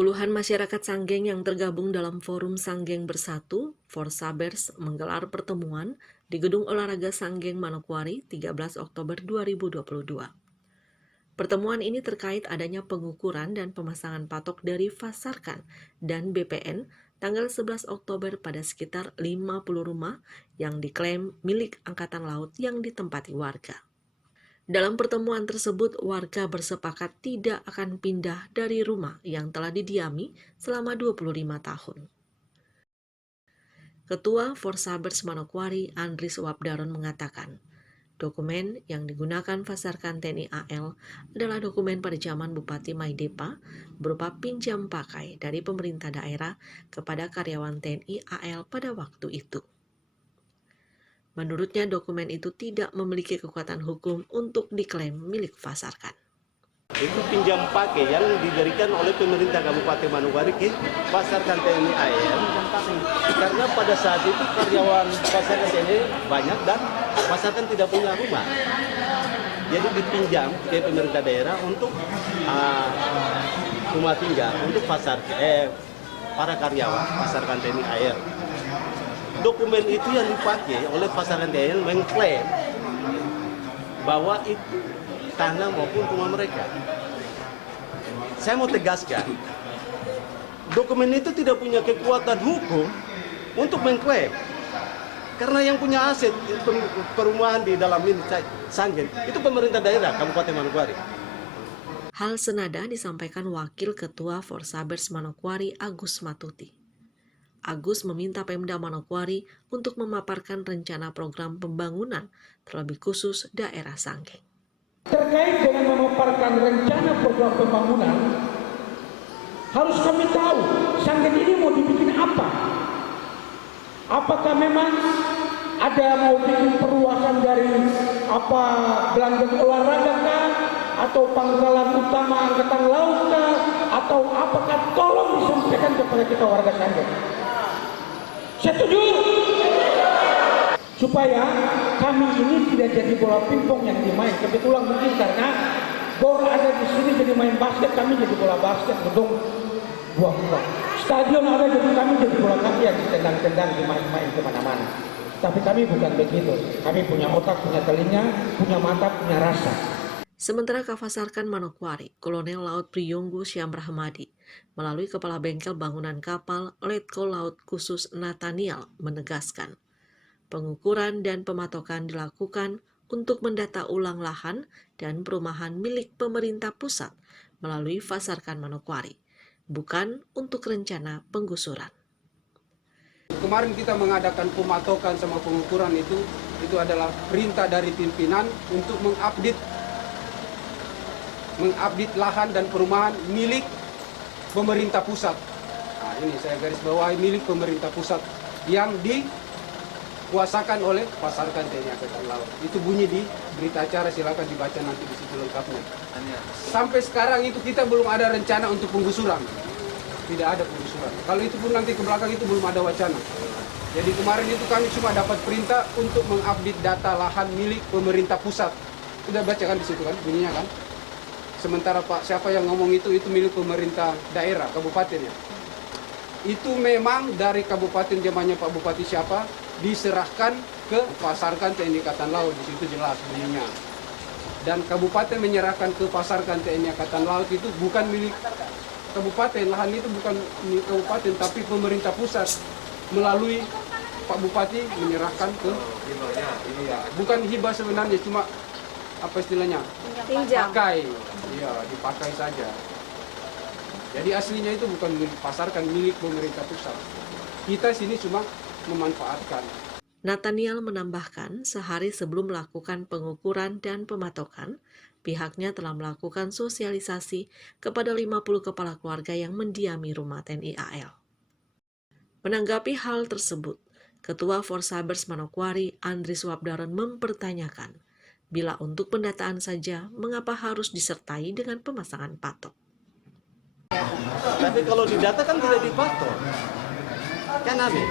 Puluhan masyarakat Sanggeng yang tergabung dalam Forum Sanggeng Bersatu, Forsabers, menggelar pertemuan di Gedung Olahraga Sanggeng Manokwari 13 Oktober 2022. Pertemuan ini terkait adanya pengukuran dan pemasangan patok dari Fasarkan dan BPN tanggal 11 Oktober pada sekitar 50 rumah yang diklaim milik Angkatan Laut yang ditempati warga. Dalam pertemuan tersebut, warga bersepakat tidak akan pindah dari rumah yang telah didiami selama 25 tahun. Ketua Forsabers Manokwari, Andris Wabdaron mengatakan, dokumen yang digunakan Fasarkan TNI AL adalah dokumen pada zaman Bupati Maidepa berupa pinjam pakai dari pemerintah daerah kepada karyawan TNI AL pada waktu itu. Menurutnya dokumen itu tidak memiliki kekuatan hukum untuk diklaim milik Fasarkan. Itu pinjam pakai yang diberikan oleh pemerintah Kabupaten Manokwari ke Fasarkan TNI AL. Karena pada saat itu karyawan Fasarkan TNI banyak dan Fasarkan tidak punya rumah. Jadi dipinjam ke pemerintah daerah untuk rumah tinggal untuk para karyawan Fasarkan TNI AL. Dokumen itu yang dipakai oleh Fasarkan TNI mengklaim bahwa itu tanah maupun rumah mereka. Saya mau tegaskan, dokumen itu tidak punya kekuatan hukum untuk mengklaim. Karena yang punya aset perumahan di dalam ini Sanggeng itu pemerintah daerah Kabupaten Manokwari. Hal senada disampaikan Wakil Ketua Forsabers Manokwari Agus Matuti. Agus meminta Pemda Manokwari untuk memaparkan rencana program pembangunan, terlebih khusus daerah Sanggeng. Terkait dengan memaparkan rencana program pembangunan, harus kami tahu Sanggeng ini mau dibikin apa? Apakah memang ada mau bikin perluasan dari gelanggang olahraga kah? Atau pangkalan utama Angkatan Laut kah? Atau apakah? Tolong disampaikan kepada kita warga Sanggeng. Setuju? Supaya kami ini tidak jadi bola pingpong yang dimain. Kebetulan mungkin karena gor ada di sini jadi main basket, kami jadi bola basket, gedung buang-buang. Stadion ada jadi kami jadi bola kaki yang ditendang-tendang, dimain-main kemana-mana. Tapi kami bukan begitu. Kami punya otak, punya telinga, punya mata, punya rasa. Sementara Kafasarkan Manokwari, Kolonel Laut Priyonggu Syam Rahmadi, melalui Kepala Bengkel Bangunan Kapal Letko Laut Khusus Nathaniel menegaskan, pengukuran dan pematokan dilakukan untuk mendata ulang lahan dan perumahan milik pemerintah pusat melalui Fasarkan Manokwari, bukan untuk rencana penggusuran. Kemarin kita mengadakan pematokan sama pengukuran itu adalah perintah dari pimpinan untuk mengupdate lahan dan perumahan milik pemerintah pusat. Nah, ini saya garis bawahi milik pemerintah pusat yang dikuasakan oleh Fasarkan TNI Angkatan Laut. Itu bunyi di berita acara, silakan dibaca nanti di situ lengkapnya. Sampai sekarang itu kita belum ada rencana untuk penggusuran. Tidak ada penggusuran. Kalau itu pun nanti ke belakang itu belum ada wacana. Jadi kemarin itu kami cuma dapat perintah untuk mengupdate data lahan milik pemerintah pusat. Sudah bacakan di situ kan bunyinya kan? Sementara Pak siapa yang ngomong itu milik pemerintah daerah, kabupaten ya. Itu memang dari kabupaten zamannya Pak Bupati siapa diserahkan ke Fasarkan TNI Angkatan Laut, di situ jelas bunyinya. Dan kabupaten menyerahkan ke Fasarkan TNI Angkatan Laut itu bukan milik kabupaten, lahan itu bukan milik kabupaten tapi pemerintah pusat melalui Pak Bupati menyerahkan ke bukan hibah sebenarnya, cuma apa istilahnya? Pinjam. Pakai. Iya, dipakai saja. Jadi aslinya itu bukan milik Fasarkan, milik pemerintah pusat. Kita sini cuma memanfaatkan. Nathaniel menambahkan, sehari sebelum melakukan pengukuran dan pematokan, pihaknya telah melakukan sosialisasi kepada 50 kepala keluarga yang mendiami rumah TNI AL. Menanggapi hal tersebut, Ketua Forsabers Manokwari, Andris Wabdaron mempertanyakan, bila untuk pendataan saja, mengapa harus disertai dengan pemasangan patok? Tapi kalau didata kan tidak dipatok. Kan aneh.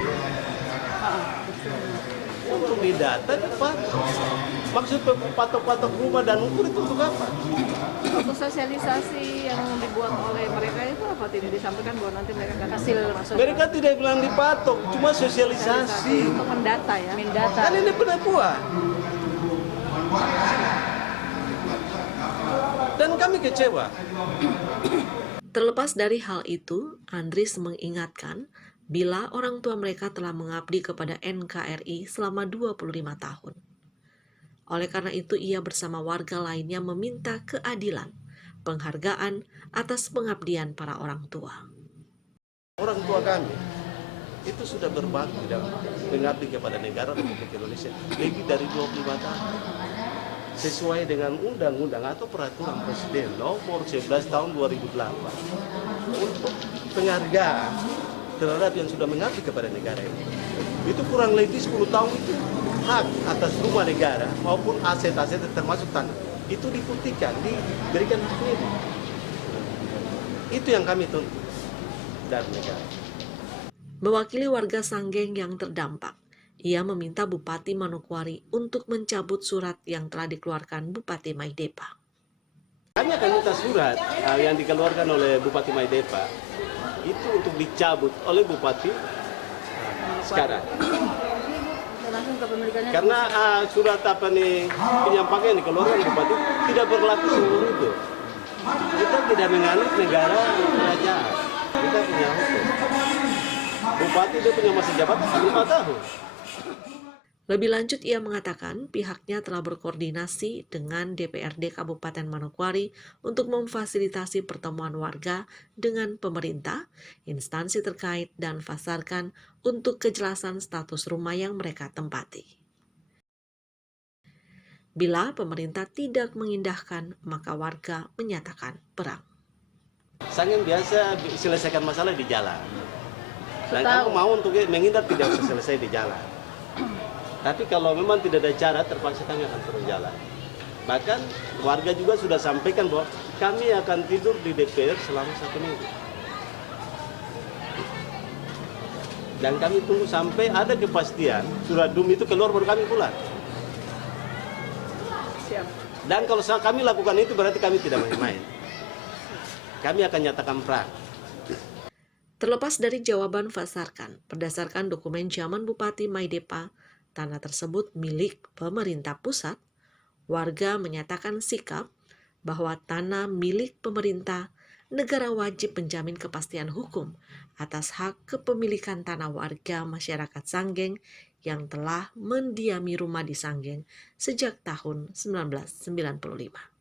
Untuk didata dipatok. Maksud patok-patok rumah dan ukur itu untuk apa? Untuk sosialisasi yang dibuat oleh mereka itu apa tidak disampaikan bahwa nanti mereka akan hasil masuk Mereka tidak bilang dipatok, cuma sosialisasi. untuk mendata ya, mendata. Kan ini penipuan. Dan kami kecewa. Terlepas dari hal itu, Andries mengingatkan bila orang tua mereka telah mengabdi kepada NKRI selama 25 tahun. Oleh karena itu, ia bersama warga lainnya meminta keadilan, penghargaan atas pengabdian para orang tua. Orang tua kami itu sudah berbakti dan mengabdi kepada negara Republik Indonesia lebih dari 25 tahun. Sesuai dengan undang-undang atau peraturan Presiden nomor 11 tahun 2008 untuk penghargaan terhadap yang sudah mengabdi kepada negara ini. Itu kurang lebih 10 tahun itu hak atas rumah negara maupun aset-aset termasuk tanah. Itu dibuktikan, diberikan hak milik. Itu yang kami tuntut dari negara. Mewakili warga Sanggeng yang terdampak, ia meminta Bupati Manokwari untuk mencabut surat yang telah dikeluarkan Bupati Maidepa. Kami akan minta surat yang dikeluarkan oleh Bupati Maidepa itu untuk dicabut oleh Bupati sekarang. Langsung kepemilikannya. Karena surat apa nih penyampaian yang dikeluarkan Bupati tidak berlaku seluruh itu. Kita tidak menganut negara kerajaan. Kita punya hukum. Bupati itu punya masa jabatan 5 tahun. Lebih lanjut, ia mengatakan pihaknya telah berkoordinasi dengan DPRD Kabupaten Manokwari untuk memfasilitasi pertemuan warga dengan pemerintah, instansi terkait, dan Fasarkan untuk kejelasan status rumah yang mereka tempati. Bila pemerintah tidak mengindahkan, maka warga menyatakan perang. Sangat biasa selesaikan masalah di jalan. Dan kamu mau untuk menghindar tidak usah selesai di jalan. Tapi kalau memang tidak ada cara, terpaksa kami akan turun jalan. Bahkan warga juga sudah sampaikan bahwa kami akan tidur di DPR selama 1 minggu. Dan kami tunggu sampai ada kepastian surat DUM itu keluar baru kami pulang. Siap. Dan kalau kami lakukan itu berarti kami tidak main-main. Kami akan nyatakan perang. Terlepas dari jawaban Fasarkan, berdasarkan dokumen zaman Bupati Maidepa, tanah tersebut milik pemerintah pusat, warga menyatakan sikap bahwa tanah milik pemerintah, negara wajib menjamin kepastian hukum atas hak kepemilikan tanah warga masyarakat Sanggeng yang telah mendiami rumah di Sanggeng sejak tahun 1995.